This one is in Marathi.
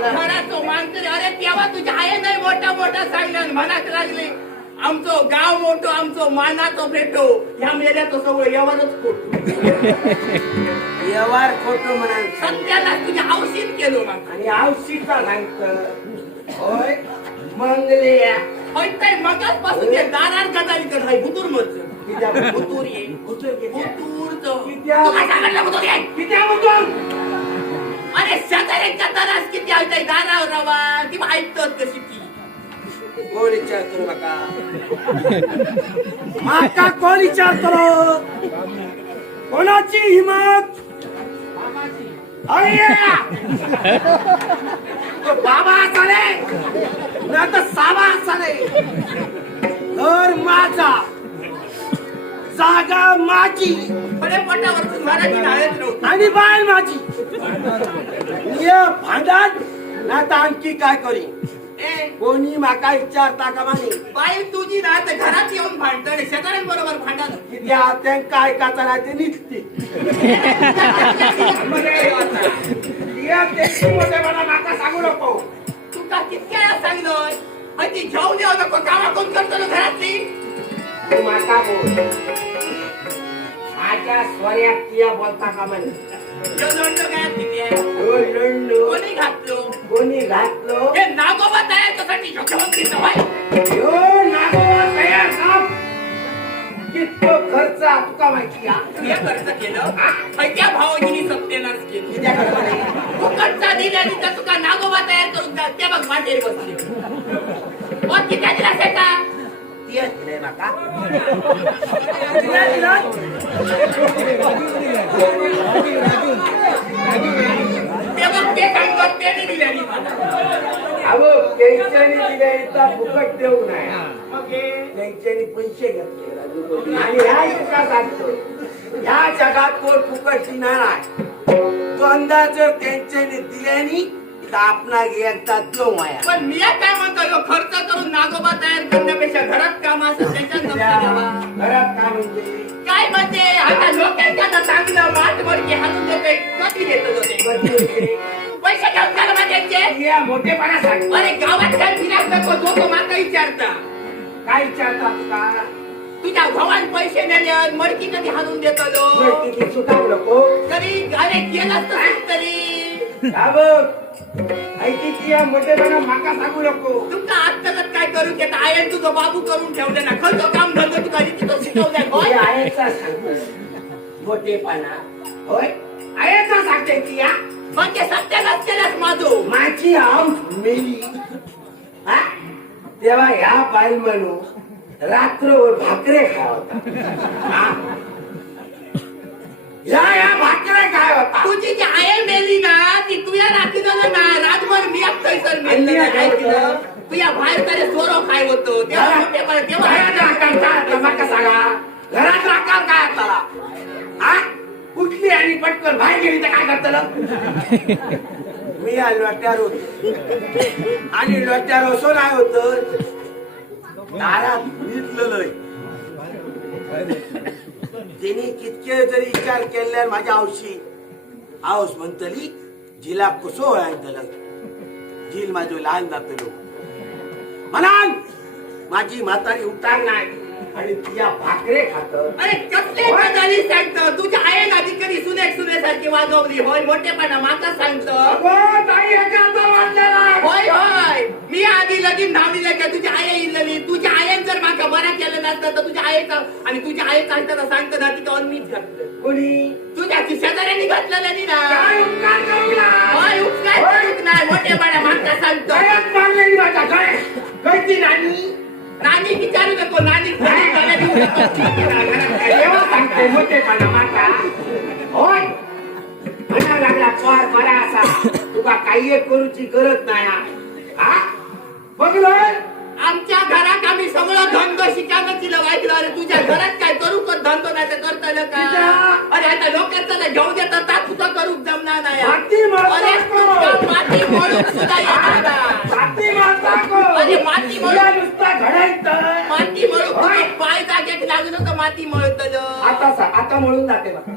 घराचो मानकरी अरे तेव्हा तुझ्या आहे नाही मोठा मोठा सांगणार मनाक लागले. आमचो गाव मोठो आमचो मानाचो भेटो. ह्या मेल्याचो सगळं यावरच खोटो. व्यवहार खोटो म्हणाल सत्याला तुझ्या हौशीन केलो मग. आणि आवशीचा सांगत होय. मंगलेया होय मगाच पासून ते दारार गजाली कर हाय बुतूर मच बुतूर ये. बुतूर कित्या? कित्या? तू काय सांगितलं बुतूर ये? किती अरे शेजाऱ्यांच्या दरास किती आहे दारावर रवा. ती ऐकतात कशी ती. कोण विचार करू नका? माका कोण विचार करो? कोणाची हिंमत! तो बाबा चाले ना तर साबा चाले घर माझा. जागा माझी. आणि बाय माझी. ये भांडण? ना तर आणखी काय करी? ए कोणी माका विचारता का मानी? बाई तुझी तर घरात येऊन भांडतड शेजाऱ्यांबरोबर भांडण. कित्या त्यांका ऐकायचा नाही ते निघते. माका सांगू नको. तुका कितक्या वेळा सांगलोय अय ती जेवून येऊ नको कामा कोण करतो ना घरातली? तू माका बोल. माझ्या स्वऱ्यात तिया बोलता का म्हणे? जो लोणचं काय किती आहे लढलो कोणी घातलो? कोणी घातलो? हे नागोबा तयार त्यासाठी घेऊन घेतो बाई? यो नागोबा तयार साप कितको खर्च हा तुका माहिती हा हे खर्च केलं? त्या भावाजीनी सत्यानाश केलं? फुकटचा दिल्याने तर तुका नागोबा तयार करून द्या त्या बघ वाटेर बसले. ओ किती दिला शेता तिया तिया ते ते अहो त्यांच्यानी दिले इथं फुकट देऊ नाही त्यांच्यानी पैसे घेतले आणि ह्या इतका सांगतो ह्या जगात कोण फुकट दिणार आहे तो अंदाज त्यांच्यानी दिल्यानी तर आपणा एकदा देऊ माया पण मी काय म्हणतो खर्च करून ना पैसे घेऊन चाल माझ्याचे या मोठेपणा सांग. अरे गावात काय फिरायला नको तो तो माका विचारता. काय विचारतात का? तुझ्या भावान पैसे नेले मडकी कधी हाणून देतो बरं, किती सुटाक नको. तरी अरे केलं तरी ऐकी या मोठेपणा माका सांगू नको. तुमचा आजकालच काय करू घेत आहे तुझं बाबू करून ठेवले ना? खर्च काम धंदो तुका तिथं शिकवलंय होय? मोठेपणा. होय? सांगते म्हणजे सत्यालाच केल्यास माझो माझी हाऊस मेली. हा? तेव्हा ह्या बाईल म्हणू रात्रभर भाकरे होता. हा? या या भाकरे काय होता. तुझी जी आहे मेली ना ती तुया राखी झालं ना रातभर मी थैसर मेली आणि काय होतं? तुया बाहेर तरी सोरो खाय होतो. तेव्हा मोठेपणा घरात तेव्हा काय माका सांगा. घरात गेली पटकन बाहेर गेली तर काय करतलं मी या लोट्यावर होतो आणि लोट्यार असो नाही होत. दारात भिजलेलंय तिने कितके जरी विचार केल्यार माझ्या आवशी आऊस म्हणतली जिला कसो वळायतलं झील माझो लहान जातलो म्हणान माझी म्हातारी उतार नाही. आणि तिया भाकरे खात. अरे कसले सांगतो? तुझ्या आहे ना ती कधी सुने सुनेसारखी वाजवली? होय मोठेपणा माका सांगतो. होय होय. मी आधी लगीन धावली का? तुझ्या आई इल्लली तुझ्या आईन जर माका बरा केलं नसतं तर तुझ्या आईचा आणि तुझ्या आई सांगताना सांगतो ना तिच्यावर मीच घातलं कोणी? तुझ्या शेजाऱ्यांनी घातलेलं नाही ना? होय उपकार मोठेपणा माका सांगतो. कळती नानी विचारू नको नानी. तेव्हा सांगते मोठेपणा माता होय. म्हणा लागला पार बरा असा. तुका काही एक करूची गरज नाही हा. आमच्या घरात आम्ही सगळं धंदो शिकायला तिला वाईटलं. अरे तुझ्या घरात काय करू कर धंदो नाही तर करता का? तिच्या- अरे आता लोकांचं घेऊन देतात ता करूक जमणार नाही. माती को. माती मळूक सुद्धा येणार नाही. माती मारता को. अरे माती मळू. तुला नुसता घडायचं माती मळूक होय. तुझं पाय जागेत लागलं का माती मळतलं? आता सा- आता मळून जाते बघा.